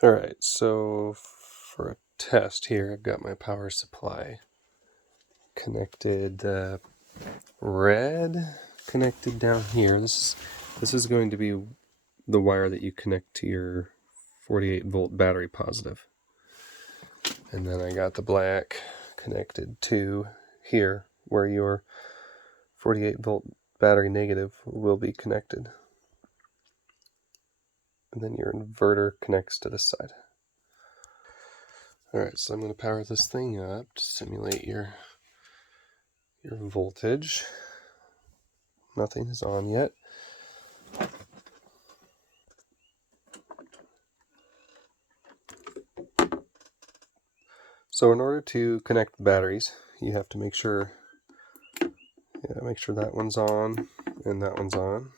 Alright, so for a test here, I've got my power supply connected, red connected down here. This is going to be the wire that you connect to your 48 volt battery positive. And then I got the black connected to here, where your 48 volt battery negative will be connected. And then your inverter connects to this side. Alright, so I'm going to power this thing up to simulate your voltage. Nothing is on yet. So in order to connect the batteries, you have to make sure that one's on and that one's on.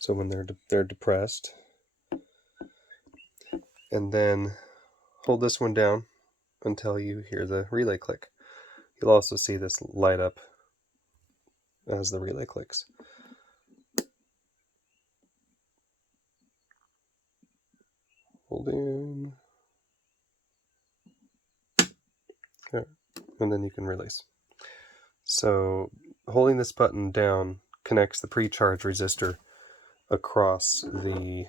So when they're depressed, and then hold this one down until you hear the relay click. You'll also see this light up as the relay clicks. Hold in. Okay. And then you can release. So holding this button down connects the pre-charge resistor across the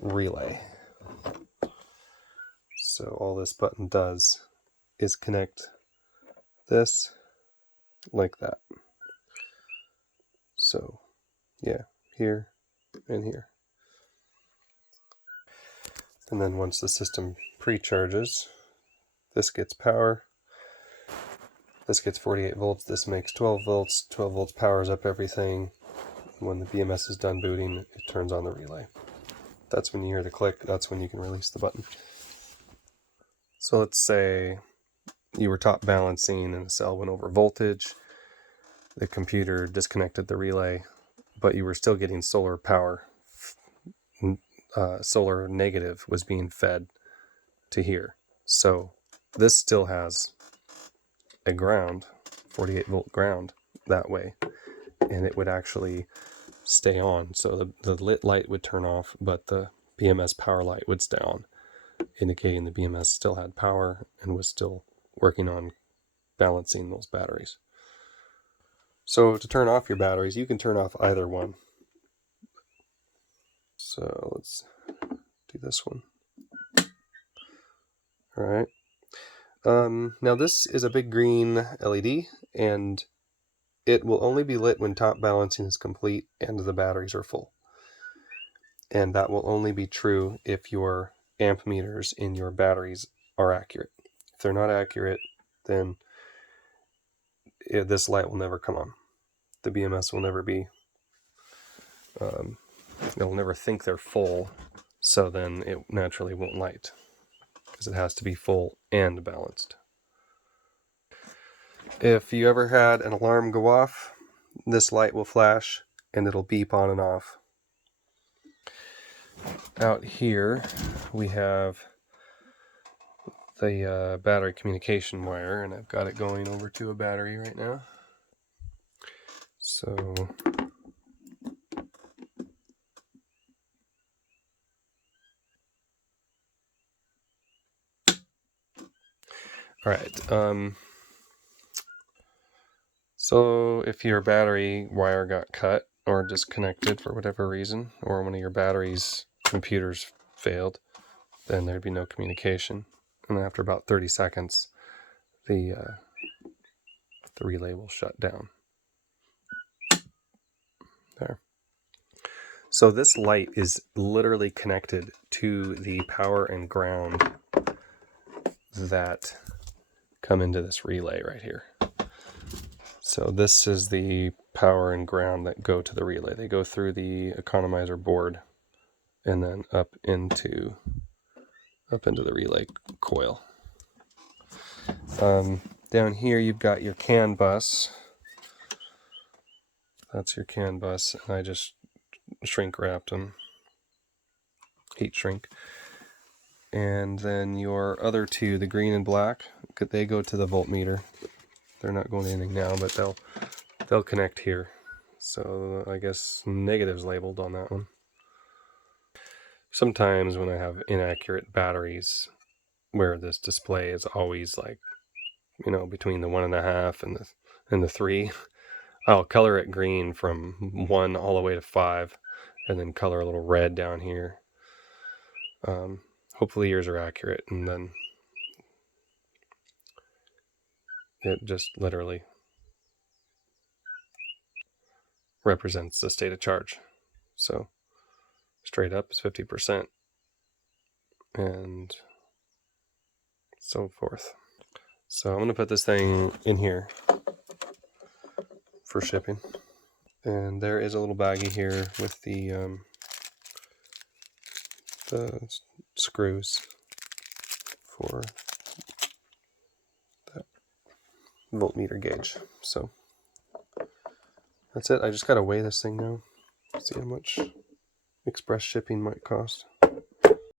relay. So all this button does is connect this like that. So yeah, here and here. And then once the system pre-charges, this gets power, this gets 48 volts, this makes 12 volts, 12 volts powers up everything. When the BMS is done booting, it turns on the relay. That's when you hear the click, that's when you can release the button. So let's say you were top balancing and the cell went over voltage, the computer disconnected the relay, but you were still getting solar power. Solar negative was being fed to here. So this still has a ground, 48 volt ground that way, and it would actually stay on. So the lit light would turn off, but the BMS power light would stay on, indicating the BMS still had power and was still working on balancing those batteries. So to turn off your batteries, you can turn off either one. So let's do this one. All right. Now this is a big green LED, and it will only be lit when top balancing is complete and the batteries are full. And that will only be true if your amp meters in your batteries are accurate. If they're not accurate, then this light will never come on. The BMS will never be, it'll never think they're full, so then it naturally won't light, because it has to be full and balanced. If you ever had an alarm go off, this light will flash and it'll beep on and off. Out here we have the battery communication wire, and I've got it going over to a battery right now. So all right, so if your battery wire got cut or disconnected for whatever reason, or one of your battery's computers failed, then there'd be no communication. And after about 30 seconds, the relay will shut down. There. So this light is literally connected to the power and ground that come into this relay right here. So this is the power and ground that go to the relay. They go through the economizer board and then up into the relay coil. Down here you've got your CAN bus. That's your CAN bus, and I just shrink wrapped them, heat shrink. And then your other two, the green and black, they go to the voltmeter. They're not going to anything now, but they'll connect here. So I guess negative's labeled on that one. sometimes when I have inaccurate batteries where this display is always like, you know, between the 1.5 and the 3, I'll color it green from 1 all the way to 5, and then color a little red down here. Hopefully yours are accurate, and then it just literally represents the state of charge. So straight up is 50%, and so forth. So I'm going to put this thing in here for shipping. And there is a little baggie here with the screws for that voltmeter gauge. So that's it. I just got to weigh this thing now, see how much express shipping might cost.